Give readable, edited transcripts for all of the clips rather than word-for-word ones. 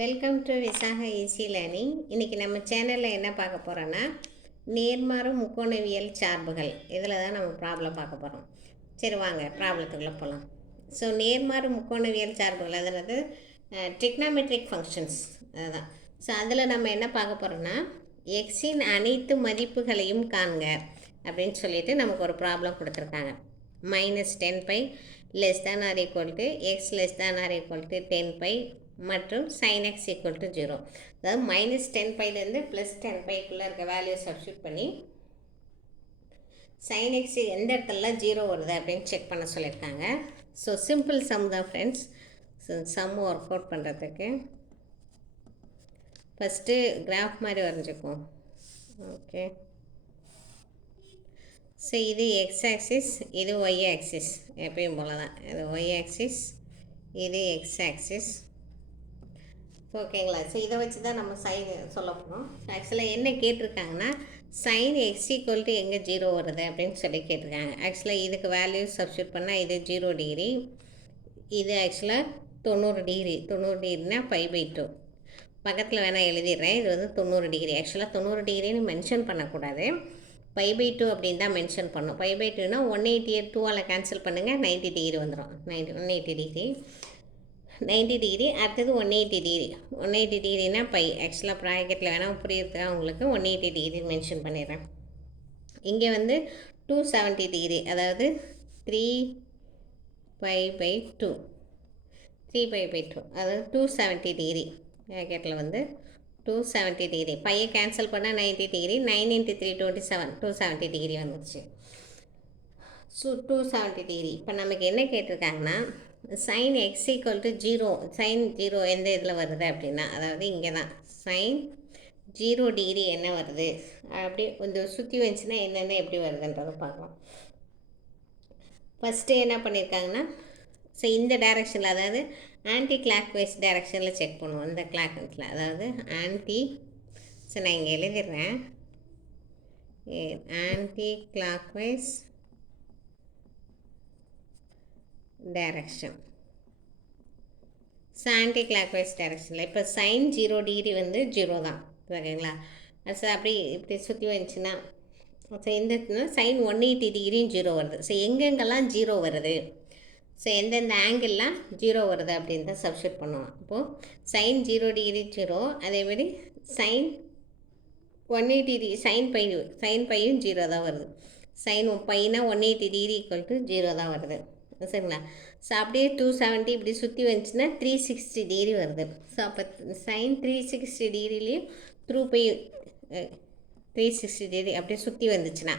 Welcome to Visaka easy learning. இன்றைக்கி நம்ம சேனலில் என்ன பார்க்க போகிறோன்னா நேர்மாறு முக்கோணவியல் சார்புகள் இதில் தான் நம்ம ப்ராப்ளம் பார்க்க போகிறோம். சரி வாங்க ப்ராப்ளத்துக்குள்ளே போகலாம். ஸோ நேர்மாறு முக்கோணவியல் சார்புகள் அதாவது ட்ரிக்னாமெட்ரிக் ஃபங்க்ஷன்ஸ் அதுதான். ஸோ அதில் நம்ம என்ன பார்க்க போகிறோன்னா எக்ஸின் அனைத்து மதிப்புகளையும் காண்க அப்படின்னு சொல்லிட்டு நமக்கு ஒரு ப்ராப்ளம் கொடுத்துருக்காங்க. -10π < x < 10π மற்றும் sin x = 0. அதாவது -10πலேருந்து +10πக்குள்ளே இருக்க வேல்யூ சப்ஸ்டியூட் பண்ணி sin x எந்த இடத்துலலாம் 0 வருது அப்படின்னு செக் பண்ண சொல்லியிருக்காங்க. ஸோ சிம்பிள் சம் தான் friends. So sum work out பண்ணுறதுக்கு ஃபஸ்ட்டு கிராஃப் மாதிரி வரைஞ்சிக்குவோம். ஓகே, ஸோ இது எக்ஸ் ஆக்சிஸ், இது ஒய் ஆக்சிஸ். எப்பயும் போல தான் இது ஒய் ஆக்சிஸ், இது எக்ஸ் ஆக்சிஸ். ஓகேங்களா? ஸோ இதை வச்சு தான் நம்ம சைன் சொல்ல போகிறோம். ஆக்சுவலாக என்ன கேட்டிருக்காங்கன்னா sin x = எங்கே 0 வருது அப்படின்னு சொல்லி கேட்டிருக்காங்க. ஆக்சுவலாக இதுக்கு வேல்யூ சப்ஸ்டியூட் பண்ணால் இது 0 டிகிரி, இது ஆக்சுவலாக 90 டிகிரி. 90 டிகிரினா π/2. பக்கத்தில் வேணால் எழுதிடுறேன். இது வந்து 90 டிகிரி. ஆக்சுவலாக 90 டிகிரின்னு மென்ஷன் பண்ணக்கூடாது, π/2 அப்படின்னு தான் மென்ஷன் பண்ணணும். π/2னா 180 2ஆல் கேன்சல் பண்ணுங்கள், 90 டிகிரி வந்துடும். 180 டிகிரி 90 டிகிரி. அடுத்தது 180 டிகிரி. 180 டிகிரினா பை. ஆக்சுவலாக ப்ராக்கெட்டில் வேணால் புரியுறதுக்காக உங்களுக்கு 180 டிகிரி மென்ஷன் பண்ணிடுறேன். இங்கே வந்து 270 டிகிரி, அதாவது 3π/2 3π/2 அதாவது 270 டிகிரி. ப்ராக்கெட்டில் வந்து 270 டிகிரி. பையை கேன்சல் பண்ணால் 90 டிகிரி. 9 × 3 27 270 டிகிரி வந்துச்சு. So 270 degree. இப்போ நமக்கு என்ன கேட்டிருக்காங்கன்னா sin x = 0. sin 0 எந்த இதில் வருது அப்படின்னா, அதாவது இங்கே தான் sin 0 டிகிரி என்ன வருது அப்படி கொஞ்சம் சுற்றி வந்துச்சுன்னா என்னென்ன எப்படி வருதுன்றதை பார்க்கலாம். ஃபஸ்ட்டு என்ன பண்ணியிருக்காங்கன்னா, ஸோ இந்த டைரெக்ஷனில் அதாவது ஆன்டி கிளாக் வைஸ் டைரெக்ஷனில் செக் பண்ணுவோம். இந்த கிளாக்கில் அதாவது ஆன்டி, ஸோ நான் இங்கே எழுதிடுறேன், anticlockwise direction. Anti clock wise டைரக்ஷனில் இப்போ sin 0 டிகிரி வந்து 0 தான். ஓகேங்களா? ஸோ அப்படி இப்படி சுற்றி வந்துச்சுன்னா ஸோ இந்த sin 180 டிகிரியும் 0 வருது. ஸோ எங்கெங்கெல்லாம் 0 வருது, ஸோ எந்தெந்த ஆங்கிள்லாம் 0 வருது அப்படின்னு தான் சப்ஸ்டியூட் பண்ணுவோம். இப்போது sin 0 டிகிரி 0, அதேமாதிரி sin 180 டிகிரி sin πயும் 0 தான் வருது. sin πனா 180 டிகிரி = 0 தான் வருது. சரிங்களா? ஸோ அப்படியே 270 இப்படி சுற்றி வந்துச்சுன்னா 360 டிகிரி வருது. ஸோ அப்போ sin 360 டிகிரிலேயும் த்ரூ போய் 360 டிகிரி அப்படியே சுற்றி வந்துச்சுன்னா,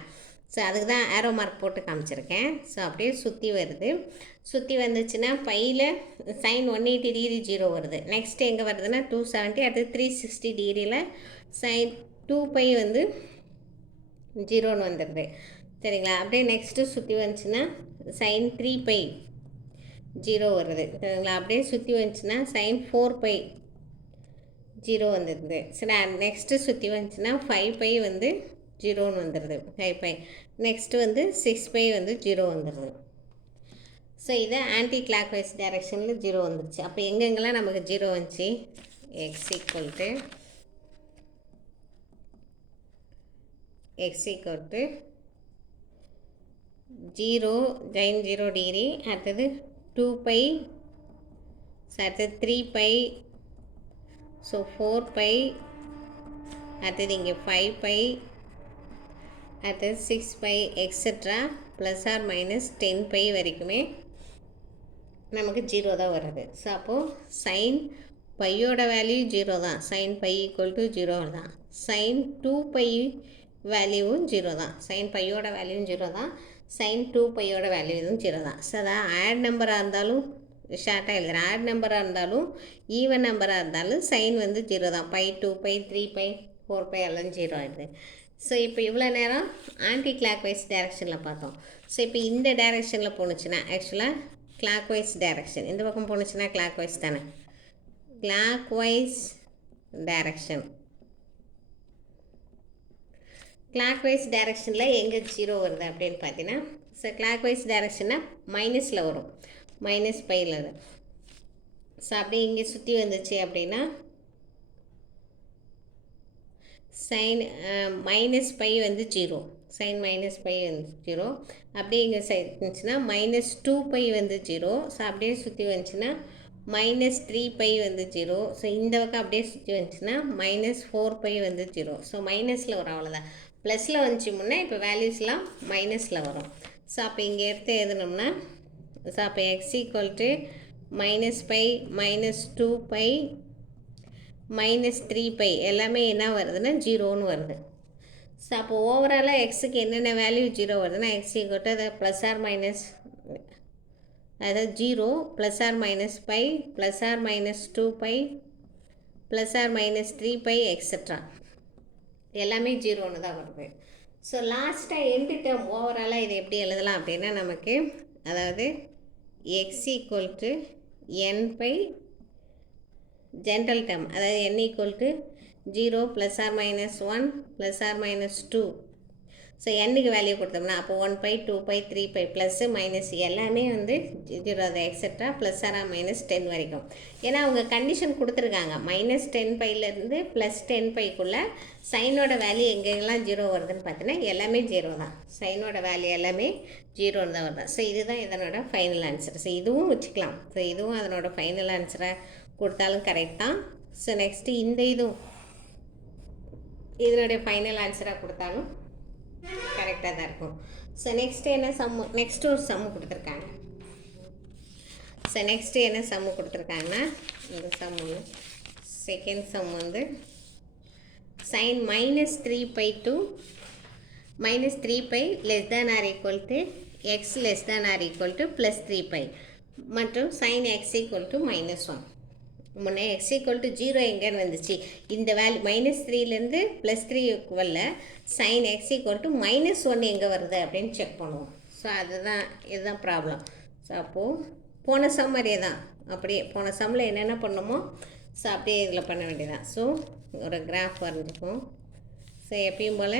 ஸோ அதுக்கு தான் ஆரோ மார்க் போட்டு காமிச்சிருக்கேன். ஸோ அப்படியே சுற்றி வருது. சுற்றி வந்துச்சுன்னா பையில் sin 180 டிகிரி 0 வருது. நெக்ஸ்ட்டு எங்கே வருதுன்னா 270, அடுத்து 360 டிகிரியில் sin 2π வந்து 0ன்னு வந்துடுது. சரிங்களா? அப்படியே நெக்ஸ்ட்டு சுற்றி வந்துச்சுன்னா sin 3π 0 வருது. சரிங்களா? அப்படியே சுற்றி வந்துச்சுன்னா sin 4π 0 வந்துடுது. சரி, நெக்ஸ்ட்டு சுற்றி வந்துச்சுன்னா 5π வந்து 0ன்னு வந்துடுது. 5π நெக்ஸ்ட்டு வந்து 6π வந்து 0 வந்துடுது. ஸோ இதை ஆன்டி கிளாக் வைஸ் டைரெக்ஷனில் 0 வந்துடுச்சு. அப்போ எங்கெங்கெல்லாம் நமக்கு 0 வந்துச்சு, x = 0 sin 0 டிகிரி, அடுத்தது 2π, அடுத்தது 3π, ஸோ 4π, அடுத்தது இங்கே 5π, அடுத்தது 6π எக்ஸட்ரா ±10π வரைக்குமே நமக்கு 0 தான் வருது. ஸோ அப்போது sin பையோட வேல்யூ 0 தான், sin π = 0 தான். sin 2π வேல்யூவும் 0 தான். sin பையோட வேல்யூவும் 0 தான், sin 2πயோட வேல்யூவும் 0 தான். ஸோ அதான் ஆட் நம்பராக இருந்தாலும் ஷார்ட்டாக எழுதுகிறேன், ஆட் நம்பராக இருந்தாலும் ஈவன் நம்பராக இருந்தாலும் சைன் வந்து 0 தான். π 2π 3π 4π எல்லாம் 0 ஆகிடுது. ஸோ இப்போ இவ்வளோ நேரம் ஆன்டி கிளாக் வைஸ் டைரெக்ஷனில் பார்த்தோம். ஸோ இப்போ இந்த டைரெக்ஷனில் போணுச்சுன்னா ஆக்சுவலாக கிளாக் வைஸ் டைரெக்ஷன், இந்த பக்கம் போணுச்சுன்னா கிளாக் வைஸ் தானே, clockwise direction. Clock wise டைரெக்ஷனில் எங்கே 0 வருது அப்படின்னு பார்த்தீங்கன்னா, ஸோ கிளாக் வைஸ் டைரெக்ஷன்னா மைனஸில் வரும், -π. ஸோ அப்படியே இங்கே சுற்றி வந்துச்சு அப்படின்னா சைன் மைனஸ் பை வந்து 0, சைன் மைனஸ் பை வந்து 0. அப்படியே இங்கே இருந்துச்சுன்னா -2 பை வந்து 0. ஸோ அப்படியே சுற்றி வந்துச்சுன்னா -3 பை வந்து 0. ஸோ இந்த பக்கம் அப்படியே சுற்றி வந்துச்சுன்னா -4 பை வந்து 0. ஸோ மைனஸில் வரும், அவ்வளோதான். ப்ளஸில் வந்துச்சு முன்னே, இப்போ வேல்யூஸ்லாம் மைனஸில் வரும். ஸோ அப்போ இங்கே எடுத்து எழுதணும்னா, ஸோ அப்போ x equal to -π -2 pi -3 pi எல்லாமே என்ன வருதுன்னா 0ன்னு வருது. ஸோ அப்போ ஓவராலாக எக்ஸுக்கு என்னென்ன வேல்யூ 0 வருதுன்னா, எக்ஸ் ஈக்குவல் டு அதை ப்ளஸ் ஆர் மைனஸ், அதாவது 0 plus or minus pi plus or -2 pi plus or -3 pi extra எல்லாமே 0ன்னு தான் வருது. ஸோ லாஸ்ட்டாக எண்டு டேர்ம் ஓவராலாக இதை எப்படி எழுதலாம் அப்படின்னா, நமக்கு அதாவது x equal to n pi general term, அதாவது n equal to 0 plus or -1 plus or -2. So என்னுக்கு வேல்யூ கொடுத்தோம்னா அப்போ 1 pi 2 pi 3 pi plus minus எல்லாமே வந்து 0, அது எக்ஸட்ரா ப்ளஸ் ஆர் -10 வரைக்கும். ஏன்னா அவங்க கண்டிஷன் கொடுத்துருக்காங்க, -10 பைலேருந்து +10 பைக்குள்ளே சைனோட வேல்யூ எங்கெங்கெல்லாம் 0 வருதுன்னு பார்த்தீங்கன்னா எல்லாமே 0 தான். சைனோட வேல்யூ எல்லாமே 0ன்னு தான் வருது. ஸோ இதுதான் இதனோட ஃபைனல் ஆன்சர். ஸோ இதுவும் வச்சுக்கலாம். ஸோ இதுவும் அதனோட ஃபைனல் ஆன்சராக கொடுத்தாலும் கரெக்ட் தான். ஸோ நெக்ஸ்ட்டு இந்த இதுவும் இதனுடைய ஃபைனல் ஆன்சராக கொடுத்தாலும் கரெக்டாக தான் இருக்கும். ஸோ நெக்ஸ்ட்டு என்ன சம்மு, நெக்ஸ்ட்டு ஒரு சம்மு கொடுத்துருக்காங்க. ஸோ நெக்ஸ்ட்டு என்ன சம்மு கொடுத்துருக்காங்கன்னா, இந்த சம்மு செகண்ட் சம் வந்து sin -3 pi to -3 pi less than or equal to X less than or equal to +3 pi மற்றும் sin x ஈக்குவல் டு -1. முன்னே x ஈக்குவல் டு 0 எங்கேன்னு வந்துச்சு, இந்த வேல்யூ -3லேருந்து +3 வரல, sin x ஈக்குவல் டு -1 எங்கே வருது அப்படின்னு செக் பண்ணுவோம். ஸோ அதுதான் இதுதான் ப்ராப்ளம். ஸோ அப்போது போன சம் மாதிரியே தான், அப்படியே போன சம்மில் என்னென்ன பண்ணணுமோ ஸோ அப்படியே இதில் பண்ண வேண்டியதான். ஸோ ஒரு கிராஃப் வரைஞ்சிப்போம். ஸோ எப்பயும் போல்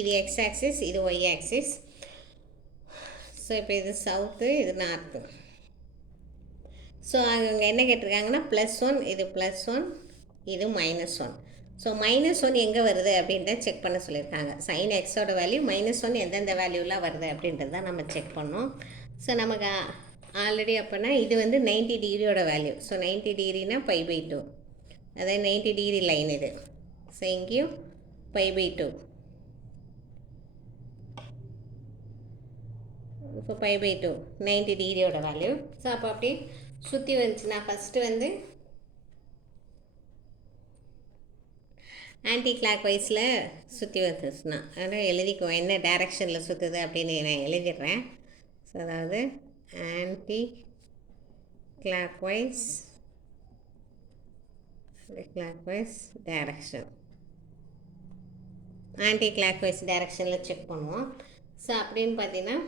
இது எக்ஸ் ஆக்சிஸ், இது ஒய் ஆக்சிஸ். ஸோ இப்போ இது சவுத்து, இது நார்த்து. ஸோ அவங்க என்ன கேட்டிருக்காங்கன்னா +1, இது +1, இது -1. ஸோ -1 எங்கே வருது அப்படின்றத செக் பண்ண சொல்லியிருக்காங்க. சைன் எக்ஸோட வேல்யூ -1 எந்தெந்த வேல்யூலாம் வருது அப்படின்றது தான் நம்ம செக் பண்ணோம். ஸோ நமக்கு ஆல்ரெடி அப்போனா இது வந்து 90 டிகிரியோட வேல்யூ. ஸோ 90 டிகிரினா π/2, அதாவது 90 டிகிரி லைன் இது. ஸோ இங்கேயும் π/2. இப்போ π/2 90 டிகிரியோட வேல்யூ. ஸோ அப்போ அப்படி சுற்றி வந்துச்சுன்னா ஃபஸ்ட்டு வந்து ஆன்டி கிளாக் வைஸில் சுற்றி வந்துச்சுன்னா அதனால் எழுதிக்குவோம் என்ன டைரக்ஷனில் சுற்றுது அப்படின்னு நான் எழுதிடுறேன். ஸோ அதாவது anticlockwise direction, anti clock wise டைரக்ஷனில் செக் பண்ணுவோம். ஸோ அப்படின்னு பார்த்தீங்கன்னா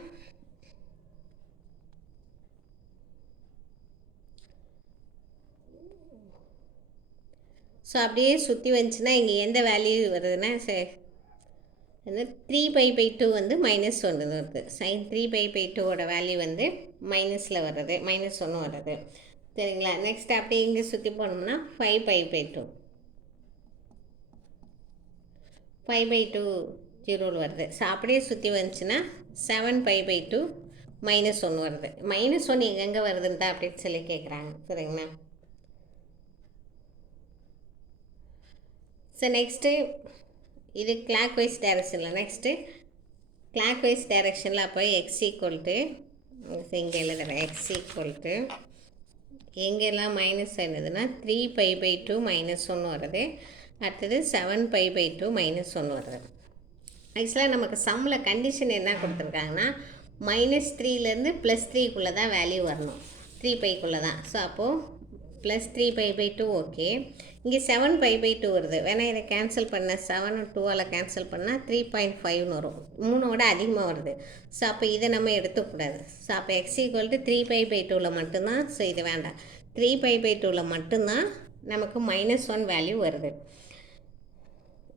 ஸோ அப்படியே சுற்றி வந்துச்சுன்னா இங்கே எந்த வேல்யூ வருதுன்னா 3π/2 வந்து -1 வருது. sin 3π/2ஓட வேல்யூ வந்து மைனஸில் வர்றது, -1 வர்றது. சரிங்களா? நெக்ஸ்ட் அப்படியே இங்கே சுற்றி போனோம்னா 5π/2 0 வருது. ஸோ அப்படியே சுற்றி வந்துச்சுன்னா 7π/2 -1 வருது. -1 எங்கெங்கே வருதுன்ட்டா அப்படின்னு சொல்லி கேட்குறாங்க. சரிங்களா? ஸோ நெக்ஸ்ட்டு இது கிளாக் வைஸ் டைரக்ஷனில், நெக்ஸ்ட்டு கிளாக் வைஸ் டைரக்ஷனில் அப்போ எக்ஸ் ஈக்குவல் டு இங்கே எழுதுகிறேன். எக்ஸ் ஈக்குவல் டு எங்கெல்லாம் மைனஸ் என்னதுன்னா 3π/2 -1 வருது. அடுத்தது 7π/2 -1 வருது. ஆக்சுவலாக நமக்கு சம்மில் கண்டிஷன் என்ன கொடுத்துருக்காங்கன்னா -3லேருந்து +3க்குள்ளே தான் வேல்யூ வரணும், 3πக்குள்ளே தான். ஸோ அப்போது +3π/2 ஓகே. இங்கே 7π/2 வருது. வேணால் இதை கேன்சல் பண்ண 7 2ஆல் கேன்சல் பண்ணால் 3.5ன்னு வரும், 3ஓட அதிகமாக வருது. ஸோ அப்போ இதை நம்ம எடுத்துக்கூடாது. ஸோ அப்போ எக்ஸ் ஈக்குவல் டு 3π/2ல் மட்டும்தான். ஸோ இது வேண்டாம், 3π/2ல் மட்டும்தான் நமக்கு -1 வேல்யூ வருது.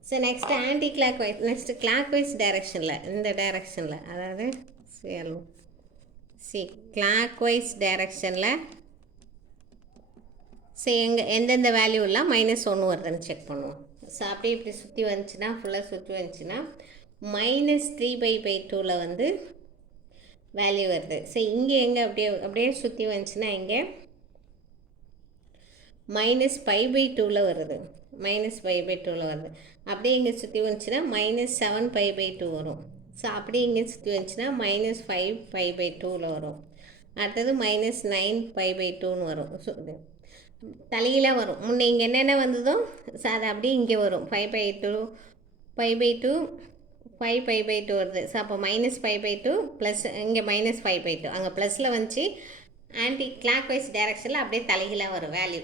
So next anticlockwise, next clock wise டைரக்ஷனில், இந்த டைரக்ஷனில் அதாவது கிளாக் வைஸ் டைரக்ஷனில் ஸோ எந்தெந்த வேல்யூலாம் -1 வருதுன்னு செக் பண்ணுவோம். ஸோ அப்படியே இப்படி சுற்றி வந்துச்சுன்னா ஃபுல்லாக சுற்றி வந்துச்சுன்னா -3π/2 வந்து வேல்யூ வருது. ஸோ இங்கே எங்கே அப்படியே அப்படியே சுற்றி வந்துச்சுன்னா இங்கே -π/2 வருது. -π/2 வருது. அப்படியே இங்கே சுற்றி வந்துச்சுன்னா -7π/2 வரும். ஸோ அப்படியே இங்கே சுற்றி வந்துச்சுன்னா -5π/2 வரும். அடுத்தது -9π/2 வரும். ஸோ தலையிலாம் வரும். முன்னே இங்கே என்னென்ன வந்ததோ ஸோ அது அப்படியே இங்கே வரும். 5/2 π/2 5π/2 வருது. ஸோ அப்போ -5/2 ப்ளஸ் இங்கே -5/2 அங்கே ப்ளஸில் வந்துச்சு. ஆன்டி கிளாக் வைஸ் டைரக்ஷனில் அப்படியே தலைகீழாக வரும். வேல்யூ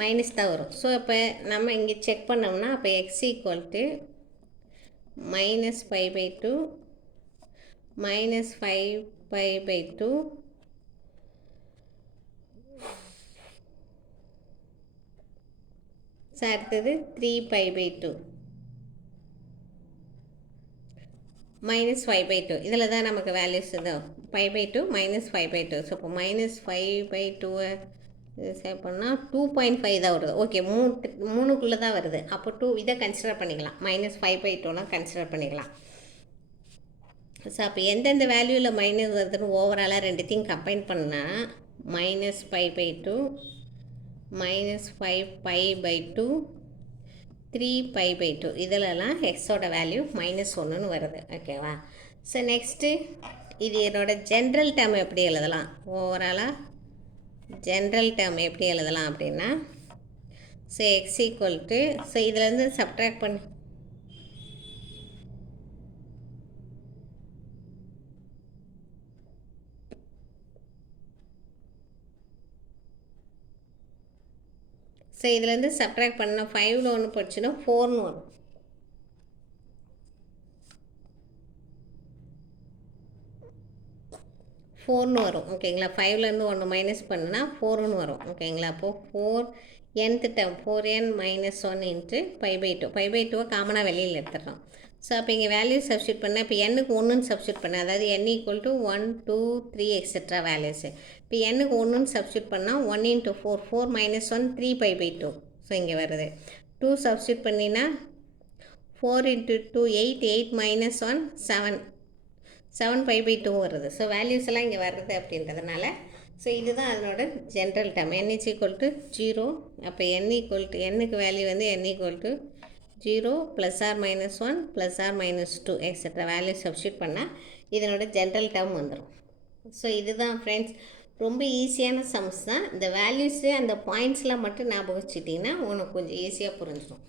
மைனஸ் தான் வரும். ஸோ இப்போ நம்ம இங்கே செக் பண்ணோம்னா அப்போ x = -π/2 -5π/2 ஸோ அடுத்தது 3π/2 -5/2 இதில் தான் நமக்கு வேல்யூஸ் தான் π/2 -5/2. ஸோ இப்போ -5/2 சேவ் பண்ணால் 2.5 தான் வருது. ஓகே, 3க்குள்ளே தான் வருது. அப்போ 2 இதை கன்சிடர் பண்ணிக்கலாம். -5/2லாம் கன்சிடர் பண்ணிக்கலாம். ஸோ அப்போ எந்தெந்த வேல்யூவில் மைனஸ் வருதுன்னு ஓவராலாக ரெண்டுத்தையும் கம்பைன் பண்ணால் -π/2 -5π/2 3π/2 இதிலலாம் எக்ஸோட வேல்யூ -1ன்னு வருது. ஓகேவா? ஸோ நெக்ஸ்ட்டு இது என்னோட ஜென்ரல் டேர்ம் எப்படி எழுதலாம்? ஓவராலாக ஜென்ரல் டேர்ம் எப்படி எழுதலாம் அப்படின்னா ஸோ x = ஸோ இதுலேருந்து சப்ட்ராக்ட் பண்ணி ஸோ இதுலேருந்து சப்ட்ராக்ட் பண்ண 5ல் 1 போச்சுன்னா 4ன்னு வரும். ஓகேங்களா? 5லேருந்து 1 மைனஸ் பண்ணுனா 4ன்னு வரும். ஓகேங்களா? அப்போது 4nth டேர்ம் 4n - 1 × π/2 π/2 காமனாக வெளியில் எடுத்துடுறோம். ஸோ அப்போ இங்கே வேல்யூ சப்ஸ்டியூட் பண்ணால் இப்போ n-க்கு 1ன்னு சப்ஸ்டியூட் பண்ணேன். அதாவது n = 1 2 3 எக்ஸெட்ரா வேல்யூஸு. இப்போ n-க்கு 1ன்னு சப்ஸ்டியூட் பண்ணால் 1 × 4 4 - 1 3π/2. ஸோ இங்கே வருது. 2 சப்ஸ்டியூட் பண்ணினா 4 × 2 8 8 - 1 7 7π/2 வருது. ஸோ வேல்யூஸ் எல்லாம் இங்கே வருது அப்படின்றதுனால ஸோ இதுதான் அதனோட ஜென்ரல் டேர்ம். n = 0. அப்போ n-க்கு வேல்யூ வந்து n = 0 +or -1 +or -2 etcetera value substitute பண்ணால் இதனோட ஜென்ரல் டேர்ம் வந்துடும். ஸோ இதுதான் ஃப்ரெண்ட்ஸ், ரொம்ப ஈஸியான சம்ஸ் தான். இந்த வேல்யூஸு அந்த பாயிண்ட்ஸ்லாம் மட்டும் ஞாபகம் வச்சுட்டிங்கன்னா உனக்கு கொஞ்சம் ஈஸியாக புரிஞ்சிடும்.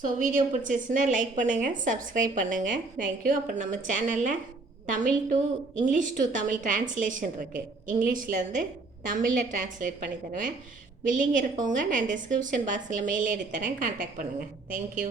ஸோ வீடியோ பிடிச்சிச்சுன்னா லைக் பண்ணுங்கள், சப்ஸ்கிரைப் பண்ணுங்கள். தேங்க்யூ. அப்புறம் நம்ம சேனலில் இங்கிலீஷ் டு தமிழ் டிரான்ஸ்லேஷன் இருக்குது. இங்கிலீஷ்லேருந்து தமிழில் டிரான்ஸ்லேட் பண்ணி தருவேன். வில்லிங் இருக்கவங்க நான் டிஸ்கிரிப்ஷன் பாக்ஸில் மெயில் ஐடி தரேன், கான்டாக்ட் பண்ணுங்கள். தேங்க்யூ.